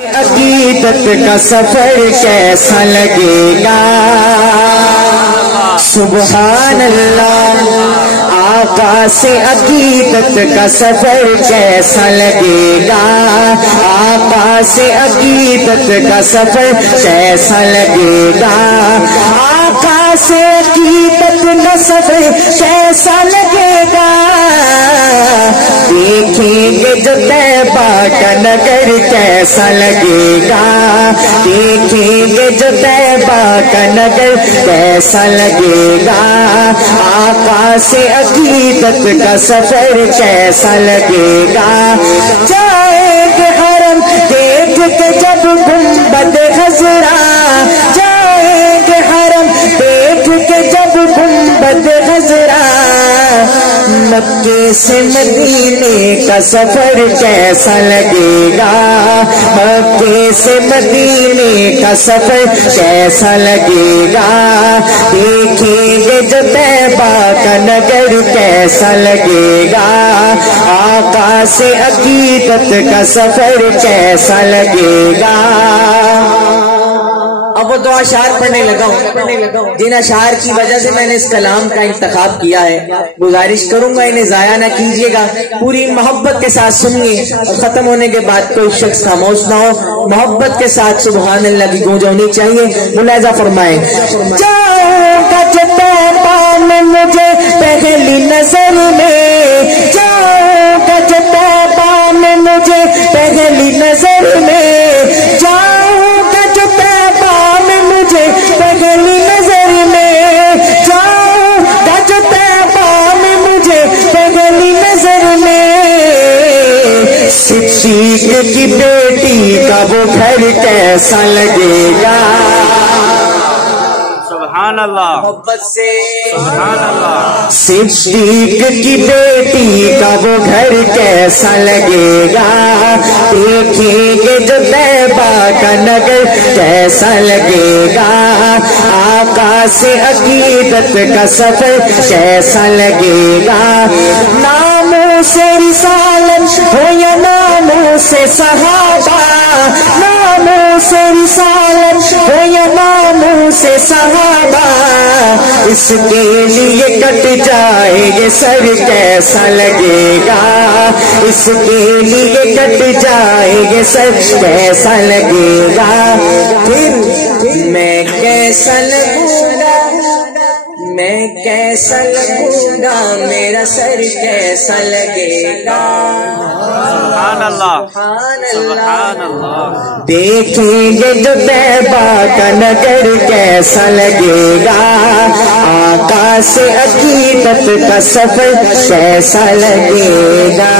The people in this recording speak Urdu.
عقیدت کا سفر کیسا لگے گا سبحان اللہ آقا سے عقیدت کا سفر کیسا لگے گا آقا سے عقیدت کا سفر کیسا لگے گا آقا سے عقیدت کا سفر کیسا لگے گا دیکھیں گے جو طیبہ کا نگر کیسا لگے گا دیکھیں گے جو طیبہ کا نگر کیسا لگے گا آقا سے عقیدت کا سفر کیسا لگے گا جائیں گے حرم دیکھ کے جب گنبد خضرا جائیں گے حرم دیکھ کے جب گنبد خضرا مکے سے مدینے کا سفر کیسا لگے گا مکے سے مدینے کا سفر کیسا لگے گا دیکھیں گے جو طیبہ کا نگر کیسا لگے گا آقا سے عقیدت کا سفر کیسا لگے گا اب وہ دو اشعار پڑھنے لگا ہوں جن اشعار کی وجہ سے میں نے اس کلام کا انتخاب کیا ہے گزارش کروں گا انہیں ضائع نہ کیجیے گا پوری محبت کے ساتھ سنیے اور ختم ہونے کے بعد کوئی شخص خاموش نہ ہو محبت کے ساتھ سبحان اللہ کی گونج ہونی چاہیے ملاحظہ فرمائیں جاؤں گا جو طیبہ میں مجھے پہلی نظر میں جاؤں گا جو طیبہ میں مجھے پہلی نظر میں جاؤں گا جو طیبہ میں مجھے پہلی نظر میں جاؤں گا جو طیبہ میں مجھے پہلی نظر میں صدیق کی بیٹی کا وہ گھر کیسا لگے گا سبحان اللہ محبت سے سبحان اللہ صدیق کی بیٹی کا وہ گھر کیسا لگے گا دیکھیں گے جو طیبہ کا نگر کیسا لگے گا آقا سے عقیدت کا سفر کیسا لگے گا ناموں سے رسالت ہو یا ناموں سے صحابہ ناموں سے رسالت ہو یا ناموں سے صحابہ اس کے لیے کٹ جائے یہ سر کیسا لگے گا اس کے لیے کٹ جائے یہ سر کیسا لگے گا پھر میں کیسا لگوں گا میں کیسا لگوں گا میرا سر کیسا لگے گا سبحان اللہ سبحان اللہ دیکھیں گے جو طیبہ کا نگر کیسا لگے گا آقا سے عقیدت کا سفر کیسا لگے گا